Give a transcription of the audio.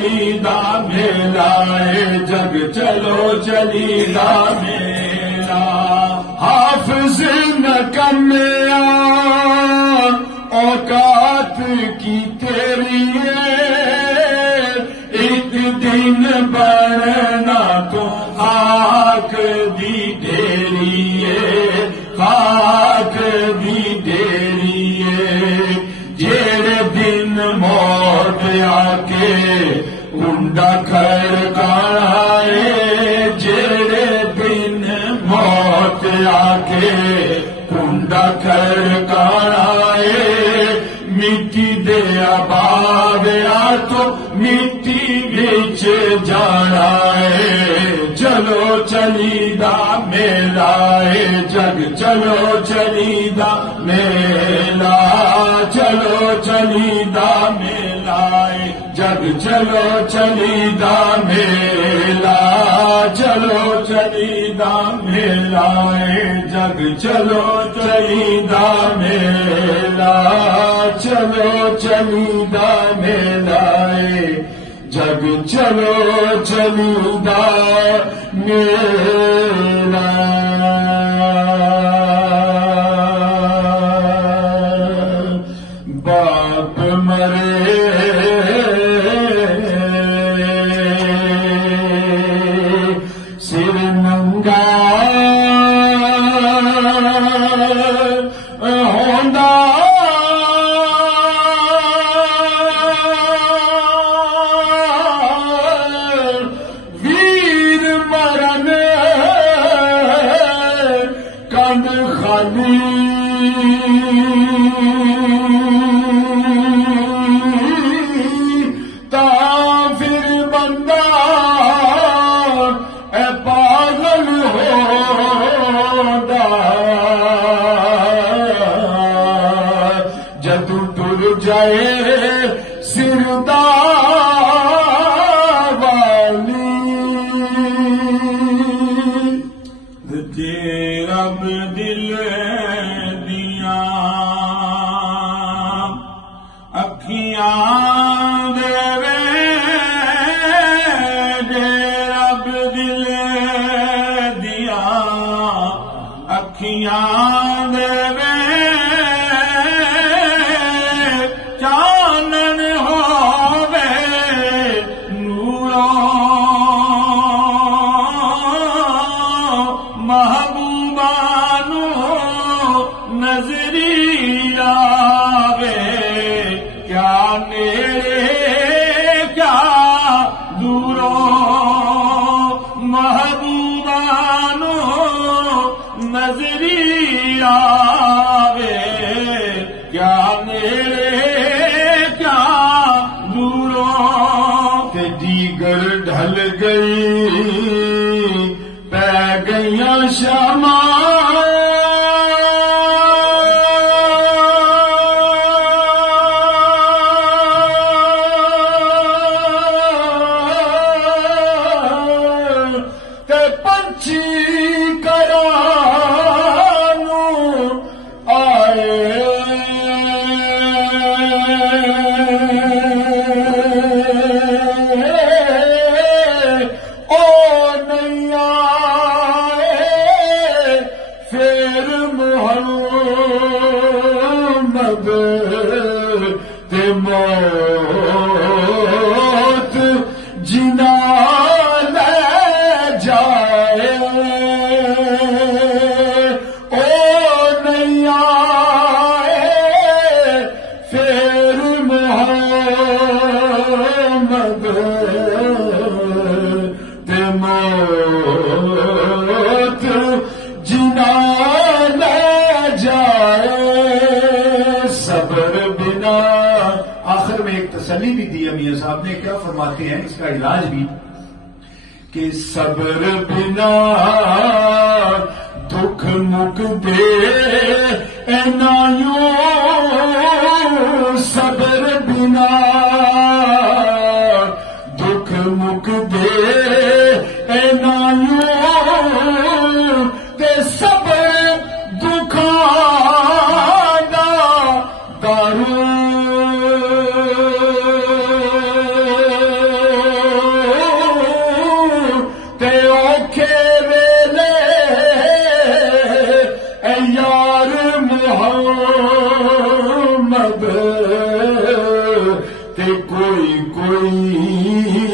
चलीदा मेला जग चलो चलीदा मेला। हाफिज न कन्या औकात की तेरी एक दिन बनना तो खाक दी ढेरी खाक दी ढेरी जेड़े दिन मौत आके उंडा खड़काए जेड़े दिन मौत आके उंडा खड़काए मिट्टी दे आबादिया तो मिट्टी बिच जाना है। चलो चलीदा मेला जग चलो चलीदा मेला चलो चलीदा मेला जग चलो चलीदा मेला चलो चलीदा मेला जग चलो चलीदा मेला चलो चलीदा मेला जग चलो चलीदा मेला। बाप मरे सिर नंगा होंदा वीर मरन कंद खाली जदू टुर जाए सिरदा वाली जे रब दिल दिया अखियां देवे जे रब दिल दिया अखियां देवे चानन होवे नूरो महबूबानो नजरी आवे क्या नेड़े क्या दूरो महबूबानो नजरी आवे क्या नेड़े दीगर ढल गई पै गईया शामा ते पंछी करानू आए ते मौत जिना ले जाए ओ नहीं आए फिर मोहम्मद ते मौत जिना ले जाए सब्र बिना। आखिर में एक तसल्ली भी दी मियां साहब ने, क्या फरमाते हैं इसका इलाज भी कि सब्र बिना दुख मुक दे एनायो सब्र बिना दुख मुक दे एनायो ते सब्र दुखां दा दारू ते कोई कोई